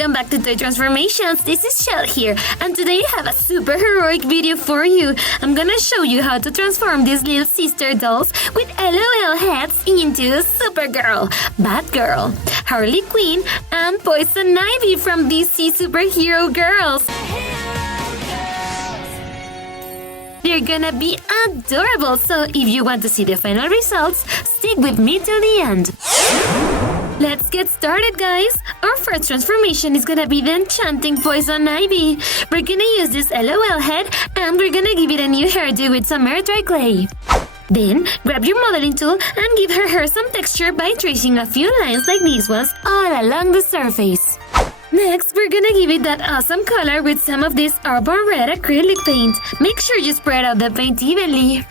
welcome back to Toy Transformations. This is Shell here, and today I have a super heroic video for you. I'm gonna show you how to transform these little sister dolls with LOL heads into Supergirl, BatGirl, Harley Quinn, and Poison Ivy from DC Superhero Girls. They're gonna be adorable, so if you want to see the final results, stick with me till the end. Let's get started, guys! Our first transformation is gonna be the enchanting Poison Ivy. We're gonna use this LOL head and we're gonna give it a new hairdo with some air dry clay. Then, grab your modeling tool and give her hair some texture by tracing a few lines like these ones all along the surface. Next, we're gonna give it that awesome color with some of this Arbor Red acrylic paint. Make sure you spread out the paint evenly.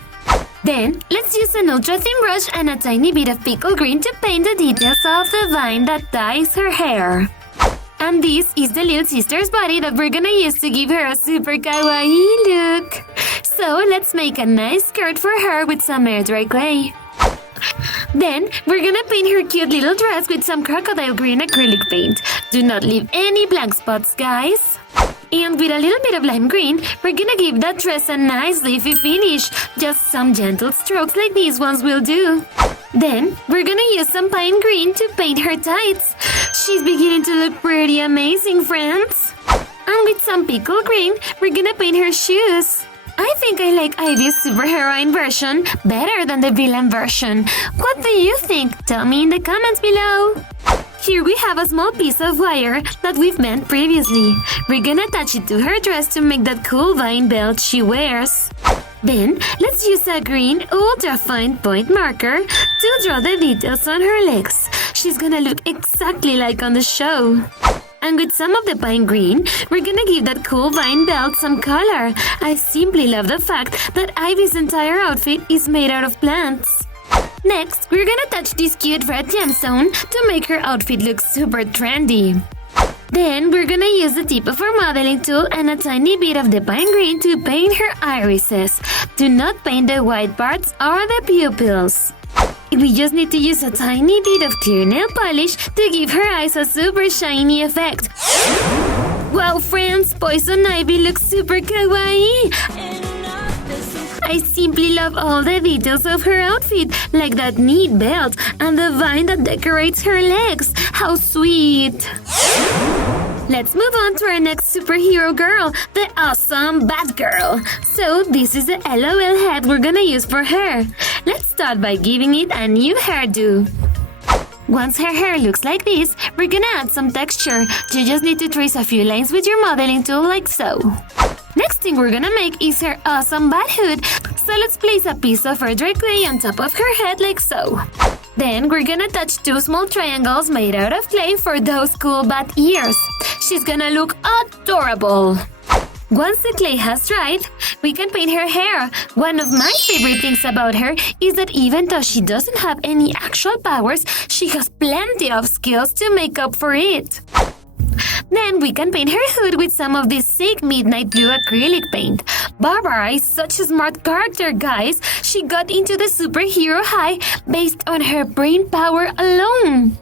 Then, let's use an ultra-thin brush and a tiny bit of pickle green to paint the details of the vine that ties her hair. And this is the little sister's body that we're gonna use to give her a super kawaii look. So, let's make a nice skirt for her with some air dry clay. Then, we're gonna paint her cute little dress with some crocodile green acrylic paint. Do not leave any blank spots, guys. And with a little bit of lime green, we're gonna give that dress a nice leafy finish. Just some gentle strokes like these ones will do. Then, we're gonna use some pine green to paint her tights. She's beginning to look pretty amazing, friends. And with some pickle green, we're gonna paint her shoes. I think I like Ivy's superheroine version better than the villain version. What do you think? Tell me in the comments below. Here we have a small piece of wire that we've bent previously. We're gonna attach it to her dress to make that cool vine belt she wears. Then, let's use a green ultra-fine point marker to draw the details on her legs. She's gonna look exactly like on the show. And with some of the pine green, we're gonna give that cool vine belt some color. I simply love the fact that Ivy's entire outfit is made out of plants. Next, we're gonna touch this cute red gemstone to make her outfit look super trendy. Then, we're gonna use the tip of our modeling tool and a tiny bit of the pine green to paint her irises. Do not paint the white parts or the pupils. We just need to use a tiny bit of clear nail polish to give her eyes a super shiny effect. Wow, friends! Poison Ivy looks super kawaii! I simply love all the details of her outfit, like that neat belt and the vine that decorates her legs. How sweet! Let's move on to our next superhero girl, the awesome BatGirl. So, this is the LOL head we're gonna use for her. Let's start by giving it a new hairdo. Once her hair looks like this, we're gonna add some texture. You just need to trace a few lines with your modeling tool like so. Next thing we're gonna make is her awesome bat hood. So let's place a piece of air dry clay on top of her head like so. Then we're gonna attach two small triangles made out of clay for those cool bat ears. She's gonna look adorable. Once the clay has dried, we can paint her hair. One of my favorite things about her is that even though she doesn't have any actual powers, she has plenty of skills to make up for it. Then we can paint her hood with some of this sick midnight blue acrylic paint. Barbara is such a smart character, guys. She got into the superhero high based on her brain power alone.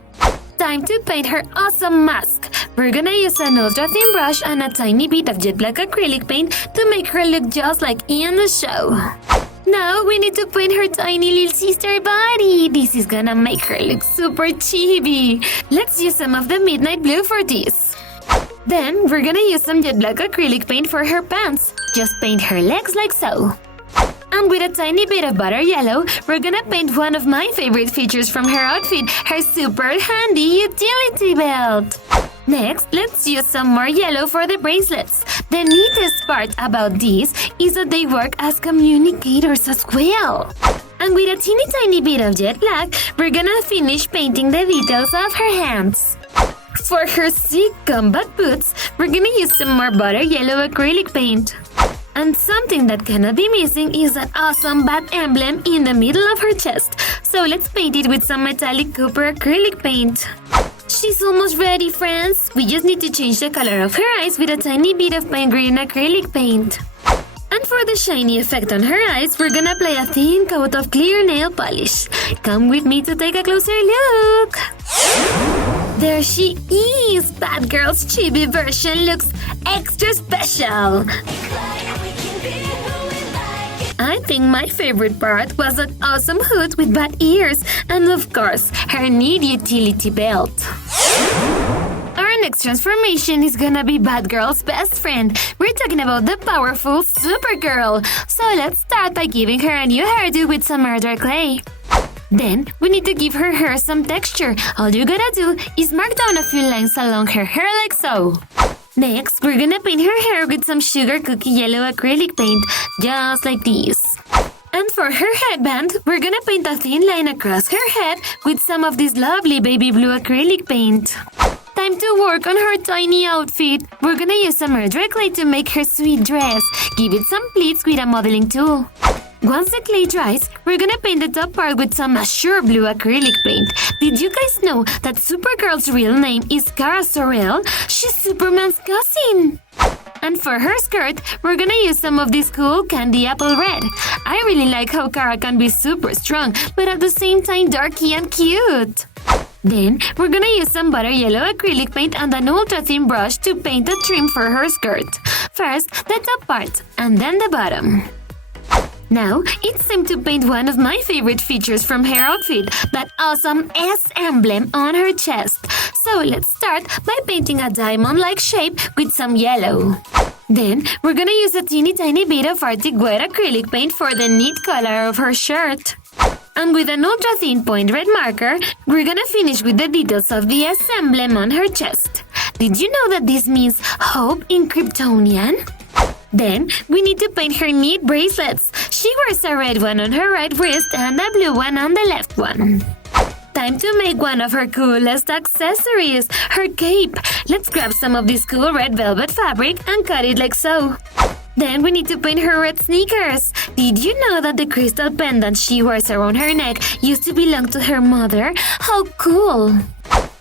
Time to paint her awesome mask. We're gonna use an ultra-thin brush and a tiny bit of jet black acrylic paint to make her look just like in the show. Now we need to paint her tiny little sister body. This is gonna make her look super chibi. Let's use some of the midnight blue for this. Then we're gonna use some jet black acrylic paint for her pants. Just paint her legs like so. And with a tiny bit of butter yellow, we're gonna paint one of my favorite features from her outfit, her super handy utility belt. Next, let's use some more yellow for the bracelets. The neatest part about these is that they work as communicators as well. And with a teeny tiny bit of jet black, we're gonna finish painting the details of her hands. For her sick combat boots, we're gonna use some more butter yellow acrylic paint. And something that cannot be missing is that awesome bat emblem in the middle of her chest. So let's paint it with some metallic copper acrylic paint. She's almost ready, friends. We just need to change the color of her eyes with a tiny bit of pine green acrylic paint. And for the shiny effect on her eyes, we're gonna apply a thin coat of clear nail polish. Come with me to take a closer look. There she is! BatGirl's chibi version looks extra special! I think my favorite part was that awesome hood with bat ears and, of course, her neat utility belt. Our next transformation is gonna be BatGirl's best friend. We're talking about the powerful Supergirl. So let's start by giving her a new hairdo with some murder clay. Then, we need to give her hair some texture. All you gotta do is mark down a few lines along her hair like so. Next, we're gonna paint her hair with some sugar cookie yellow acrylic paint, just like this. And for her headband, we're gonna paint a thin line across her head with some of this lovely baby blue acrylic paint. Time to work on her tiny outfit. We're gonna use some murder clay to make her sweet dress. Give it some pleats with a modeling tool. Once the clay dries, we're gonna paint the top part with some azure blue acrylic paint. Did you guys know that Supergirl's real name is Kara Zor-El? She's Superman's cousin! And for her skirt, we're gonna use some of this cool candy apple red. I really like how Kara can be super strong, but at the same time darky and cute. Then, we're gonna use some butter yellow acrylic paint and an ultra-thin brush to paint a trim for her skirt. First, the top part, and then the bottom. Now, it's time to paint one of my favorite features from her outfit, that awesome S emblem on her chest. So let's start by painting a diamond-like shape with some yellow. Then, we're gonna use a teeny tiny bit of Arctic white acrylic paint for the neat color of her shirt. And with an ultra-thin point red marker, we're gonna finish with the details of the S emblem on her chest. Did you know that this means hope in Kryptonian? Then, we need to paint her neat bracelets. She wears a red one on her right wrist and a blue one on the left one. Time to make one of her coolest accessories, her cape. Let's grab some of this cool red velvet fabric and cut it like so. Then we need to paint her red sneakers. Did you know that the crystal pendant she wears around her neck used to belong to her mother? How cool!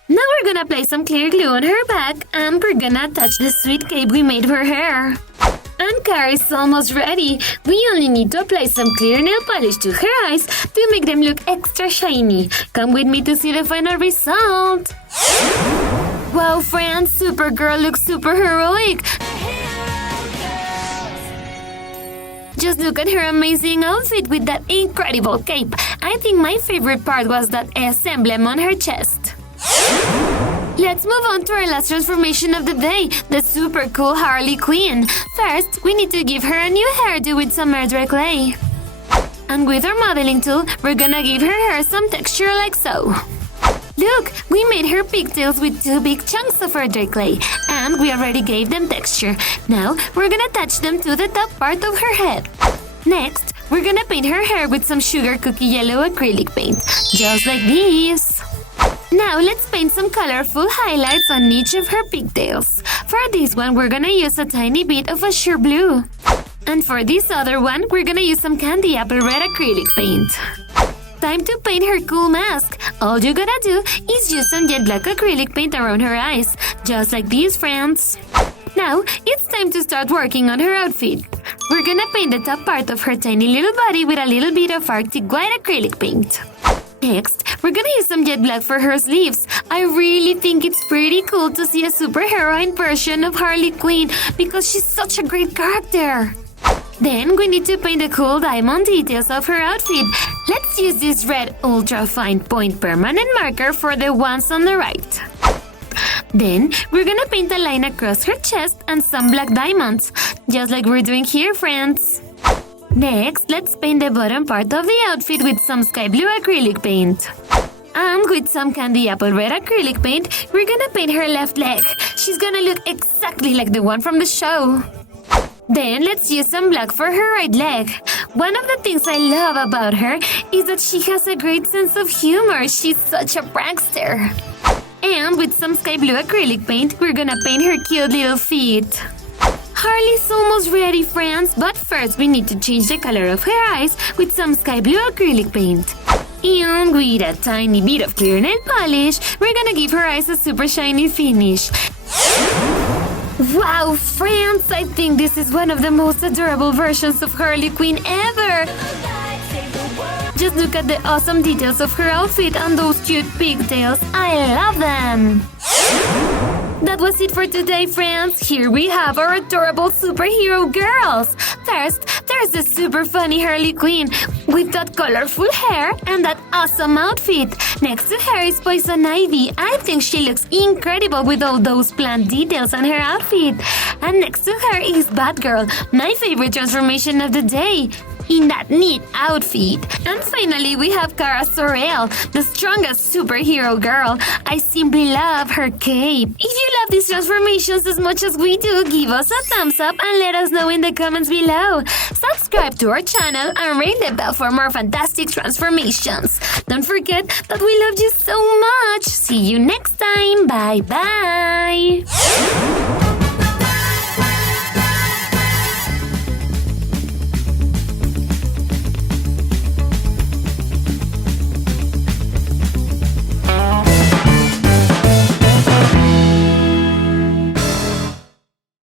Now we're gonna apply some clear glue on her back and we're gonna attach the sweet cape we made for her. And Kara is almost ready. We only need to apply some clear nail polish to her eyes to make them look extra shiny. Come with me to see the final result. Wow, friends, Supergirl looks super heroic. Just look at her amazing outfit with that incredible cape. I think my favorite part was that S emblem on her chest. Let's move on to our last transformation of the day, the super cool Harley Quinn. First, we need to give her a new hairdo with some murder clay. And with our modeling tool, we're gonna give her hair some texture like so. Look, we made her pigtails with 2 big chunks of murder clay, and we already gave them texture. Now, we're gonna attach them to the top part of her head. Next, we're gonna paint her hair with some sugar cookie yellow acrylic paint, just like this. Now, let's paint some colorful highlights on each of her pigtails. For this one, we're gonna use a tiny bit of azure blue. And for this other one, we're gonna use some candy apple red acrylic paint. Time to paint her cool mask. All you gotta do is use some jet black acrylic paint around her eyes, just like these, friends. Now, it's time to start working on her outfit. We're gonna paint the top part of her tiny little body with a little bit of Arctic white acrylic paint. Next, we're gonna use some jet black for her sleeves. I really think it's pretty cool to see a superheroine version of Harley Quinn because she's such a great character. Then we need to paint the cool diamond details of her outfit. Let's use this red ultra fine point permanent marker for the ones on the right. Then we're gonna paint a line across her chest and some black diamonds, just like we're doing here, friends. Next, let's paint the bottom part of the outfit with some sky blue acrylic paint. And with some candy apple red acrylic paint, we're gonna paint her left leg. She's gonna look exactly like the one from the show. Then let's use some black for her right leg. One of the things I love about her is that she has a great sense of humor. She's such a prankster. And with some sky blue acrylic paint, we're gonna paint her cute little feet. Harley's almost ready, friends, but first we need to change the color of her eyes with some sky blue acrylic paint. And with a tiny bit of clear nail polish, we're gonna give her eyes a super shiny finish. Wow, friends, I think this is one of the most adorable versions of Harley Quinn ever! Just look at the awesome details of her outfit and those cute pigtails. I love them! That was it for today, friends. Here we have our adorable superhero girls. First, there's the super funny Harley Quinn with that colorful hair and that awesome outfit. Next to her is Poison Ivy. I think she looks incredible with all those plant details on her outfit. And next to her is BatGirl, my favorite transformation of the day, in that neat outfit. And finally, we have Kara Zor-El, the strongest superhero girl. I simply love her cape. If you love these transformations as much as we do, give us a thumbs up and let us know in the comments below. Subscribe to our channel and ring the bell for more fantastic transformations. Don't forget that we love you so much. See you next time. Bye bye.